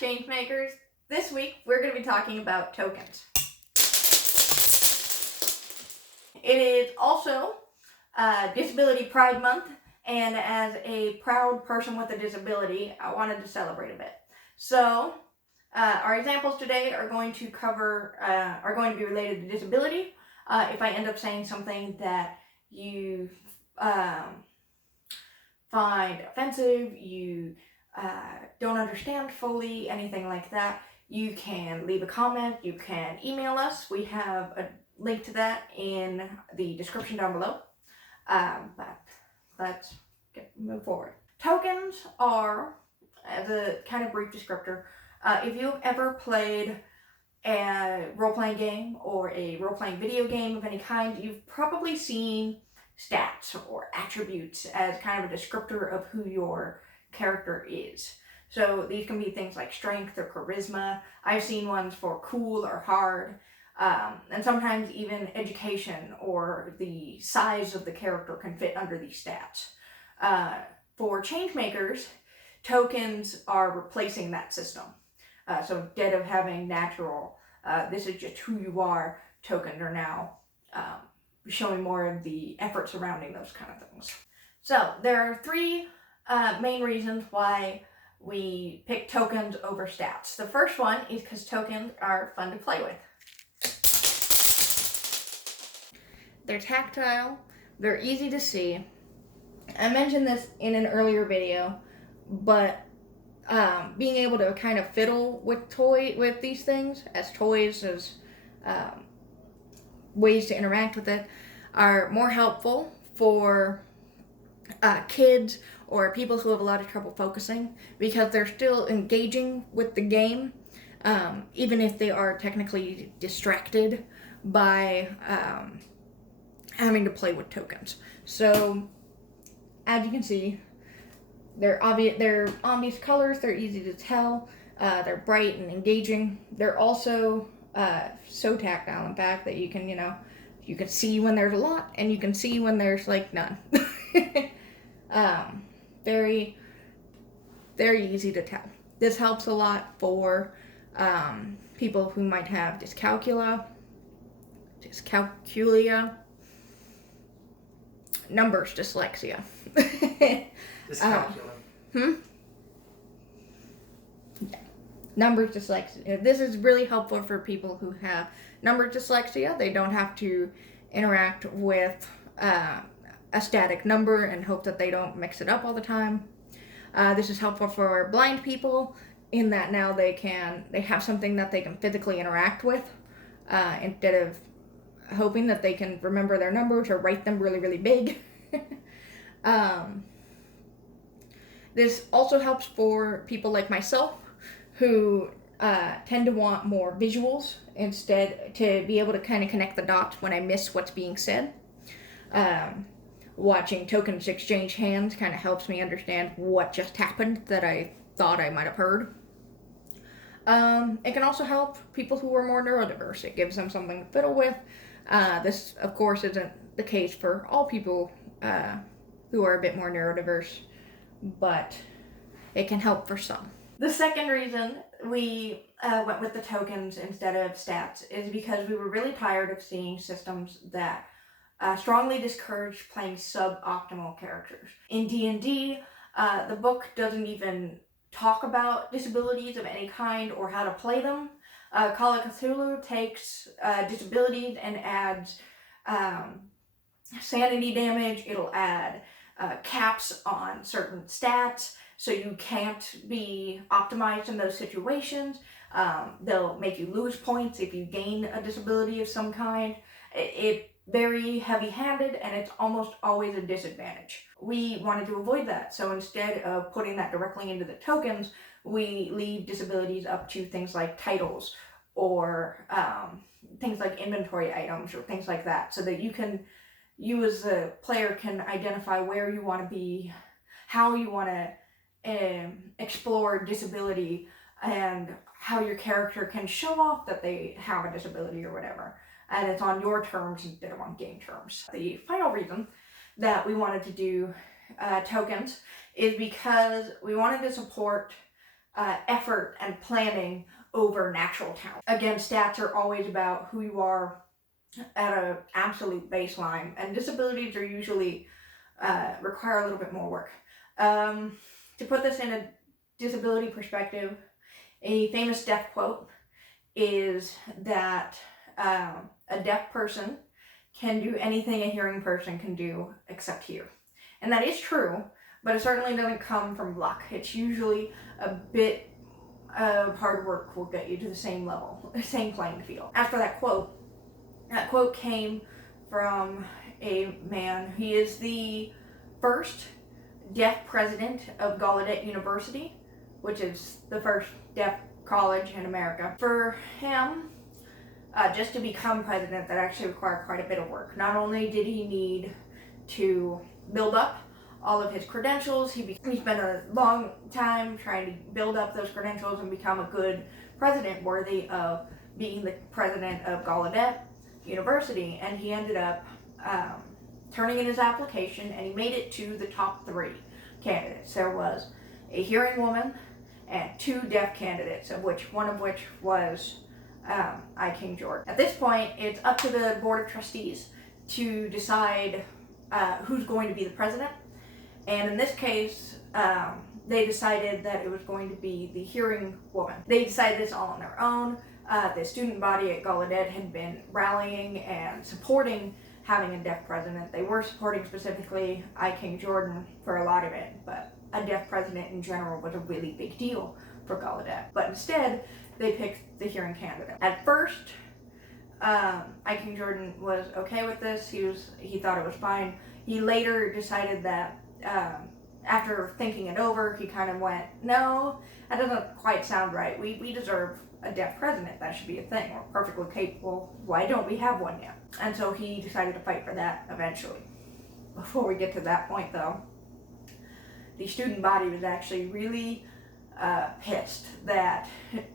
ChangeMakers. This week we're going to be talking about tokens. It is also Disability Pride Month, and as a proud person with a disability, I wanted to celebrate a bit. So our examples today are going to be related to disability. If I end up saying something that you find offensive, you don't understand fully, anything like that, you can leave a comment, you can email us. We have a link to that in the description down below. But let's move forward. Tokens are, as a kind of brief descriptor, if you've ever played a role-playing game or a role-playing video game of any kind, you've probably seen stats or attributes as kind of a descriptor of who your character is. So these can be things like strength or charisma. I've seen ones for cool or hard, and sometimes even education or the size of the character can fit under these stats. For ChangeMakers, tokens are replacing that system. So instead of having natural, this is just who you are, tokens are now showing more of the effort surrounding those kind of things. So there are three main reasons why we pick tokens over stats. The first one is because tokens are fun to play with. They're tactile, they're easy to see. I mentioned this in an earlier video, but being able to kind of fiddle with these things as toys, as ways to interact with it, are more helpful for kids or people who have a lot of trouble focusing, because they're still engaging with the game, even if they are technically distracted by having to play with tokens. So as you can see, they're obvious colors, they're easy to tell, they're bright and engaging. They're also so tactile, in fact, that you can see when there's a lot and you can see when there's like none. Very, very easy to tell. This helps a lot for people who might have dyscalculia, numbers dyslexia. Dyscalculia. Yeah. Numbers dyslexia. This is really helpful for people who have numbers dyslexia. They don't have to interact with a static number and hope that they don't mix it up all the time. This is helpful for blind people in that now they have something that they can physically interact with, instead of hoping that they can remember their numbers or write them really, really big. This also helps for people like myself who tend to want more visuals instead, to be able to kind of connect the dots when I miss what's being said. Watching tokens exchange hands kind of helps me understand what just happened that I thought I might have heard. It can also help people who are more neurodiverse. It gives them something to fiddle with. This, of course, isn't the case for all people who are a bit more neurodiverse, but it can help for some. The second reason we went with the tokens instead of stats is because we were really tired of seeing systems that strongly discourage playing suboptimal characters. In D&D, the book doesn't even talk about disabilities of any kind or how to play them. Call of Cthulhu takes disabilities and adds sanity damage. It'll add caps on certain stats, so you can't be optimized in those situations. They'll make you lose points if you gain a disability of some kind. It's very heavy-handed, and it's almost always a disadvantage. We wanted to avoid that, so instead of putting that directly into the tokens, we leave disabilities up to things like titles or things like inventory items or things like that, so that you as a player can identify where you want to be, how you want to explore disability, and how your character can show off that they have a disability or whatever. And it's on your terms instead of on game terms. The final reason that we wanted to do tokens is because we wanted to support effort and planning over natural talent. Again, stats are always about who you are at an absolute baseline, and disabilities are usually require a little bit more work. To put this in a disability perspective, a famous deaf quote is that a deaf person can do anything a hearing person can do except hear. And that is true, but it certainly doesn't come from luck. It's usually a bit of hard work will get you to the same level, the same playing field. As for that quote came from a man. He is the first deaf president of Gallaudet University, which is the first deaf college in America. For him, just to become president, that actually required quite a bit of work. Not only did he need to build up all of his credentials, he spent a long time trying to build up those credentials and become a good president worthy of being the president of Gallaudet University, and he ended up turning in his application, and he made it to the top 3 candidates. There was a hearing woman and 2 deaf candidates, one of which was I. King Jordan. At this point, it's up to the Board of Trustees to decide who's going to be the president, and in this case, they decided that it was going to be the hearing woman. They decided this all on their own. The student body at Gallaudet had been rallying and supporting having a deaf president. They were supporting specifically I. King Jordan for a lot of it, but a deaf president in general was a really big deal for Gallaudet. But instead, they picked the hearing candidate. At first, I. King Jordan was okay with this. He thought it was fine. He later decided that after thinking it over, he kind of went, no, that doesn't quite sound right. We deserve a deaf president. That should be a thing. We're perfectly capable. Why don't we have one yet? And so he decided to fight for that eventually. Before we get to that point, though, the student body was actually really pissed that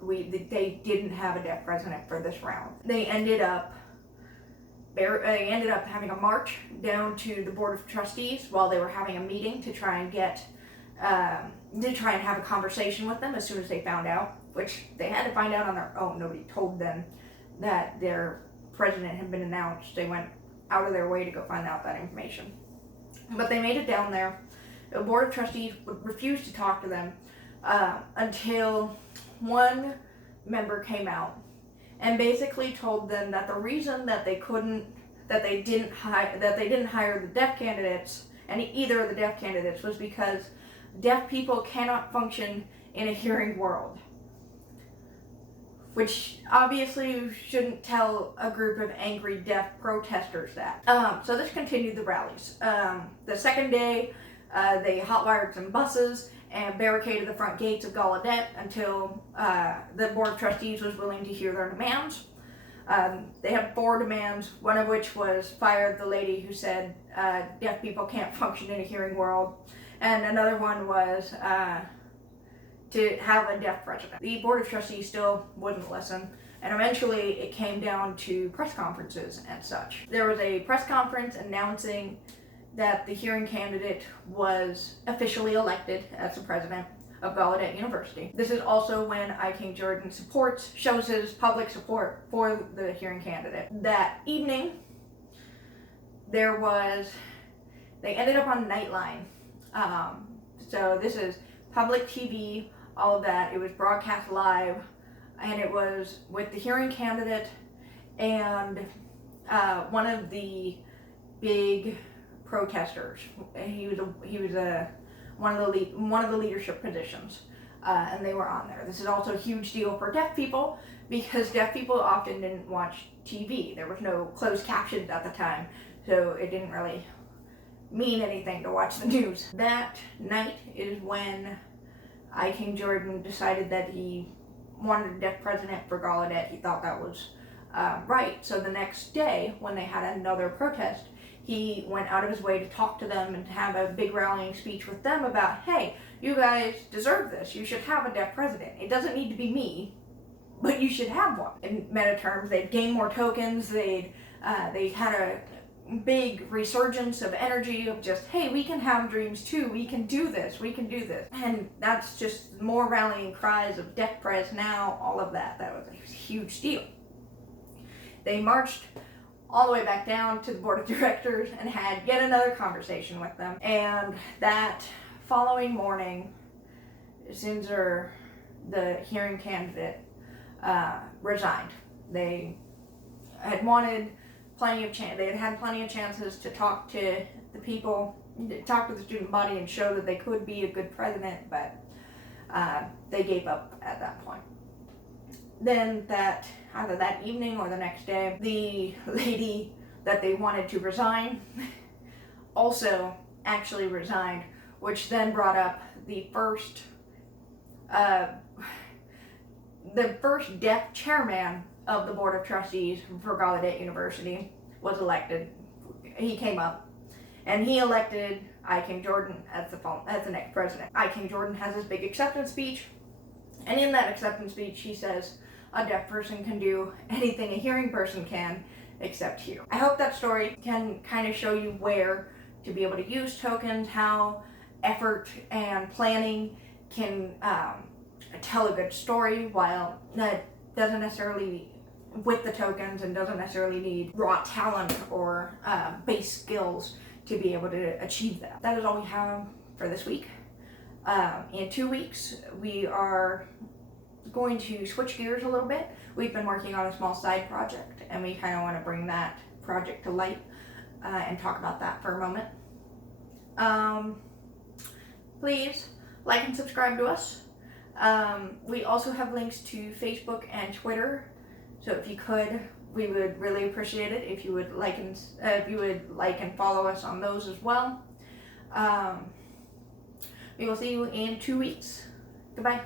they didn't have a deaf president for this round. They ended up having a march down to the Board of Trustees while they were having a meeting to try and have a conversation with them as soon as they found out, which they had to find out on their own. Nobody told them that their president had been announced. They went out of their way to go find out that information. But they made it down there. The Board of Trustees would refuse to talk to them until one member came out and basically told them that the reason that they didn't hire the deaf candidates, and either of the deaf candidates, was because deaf people cannot function in a hearing world. Which obviously you shouldn't tell a group of angry deaf protesters that. So this continued the rallies. The second day, they hotwired some buses and barricaded the front gates of Gallaudet until the Board of Trustees was willing to hear their demands. They had 4 demands, one of which was fire the lady who said deaf people can't function in a hearing world, and another one was to have a deaf president. The Board of Trustees still wouldn't listen, and eventually it came down to press conferences and such. There was a press conference announcing that the hearing candidate was officially elected as the president of Gallaudet University. This is also when I. King Jordan shows his public support for the hearing candidate. That evening, they ended up on Nightline. So this is public TV, all of that. It was broadcast live, and it was with the hearing candidate and one of the big protesters. He was one of the leadership positions, and they were on there. This is also a huge deal for deaf people because deaf people often didn't watch TV. There was no closed captions at the time, so it didn't really mean anything to watch the news. That night is when I. King Jordan decided that he wanted a deaf president for Gallaudet. He thought that was right. So the next day, when they had another protest, he went out of his way to talk to them and have a big rallying speech with them about, hey, you guys deserve this. You should have a deaf president. It doesn't need to be me, but you should have one. In meta terms, they'd gain more tokens. They had a big resurgence of energy of just, hey, we can have dreams too, we can do this, we can do this. And that's just more rallying cries of Death Prez Now, all of that. That was a huge deal. They marched all the way back down to the board of directors and had yet another conversation with them. And that following morning, as soon as the hearing candidate resigned, they had wanted they had had plenty of chances to talk to the people, talk with the student body and show that they could be a good president, but they gave up at that point. Then either that evening or the next day, the lady that they wanted to resign also actually resigned, which then brought up the first deaf chairman of the Board of Trustees for Gallaudet University was elected. He came up, and he elected I. King Jordan as the next president. I. King Jordan has his big acceptance speech, and in that acceptance speech he says, a deaf person can do anything a hearing person can, except hear. I hope that story can kind of show you where to be able to use tokens, how effort and planning can tell a good story, while that doesn't necessarily with the tokens and doesn't necessarily need raw talent or base skills to be able to achieve that. That is all we have for this week. In 2 weeks, we are going to switch gears a little bit. We've been working on a small side project, and we kind of want to bring that project to light and talk about that for a moment. Please like and subscribe to us. We also have links to Facebook and Twitter, so if you could, we would really appreciate it if you would like and follow us on those as well. We will see you in 2 weeks. Goodbye.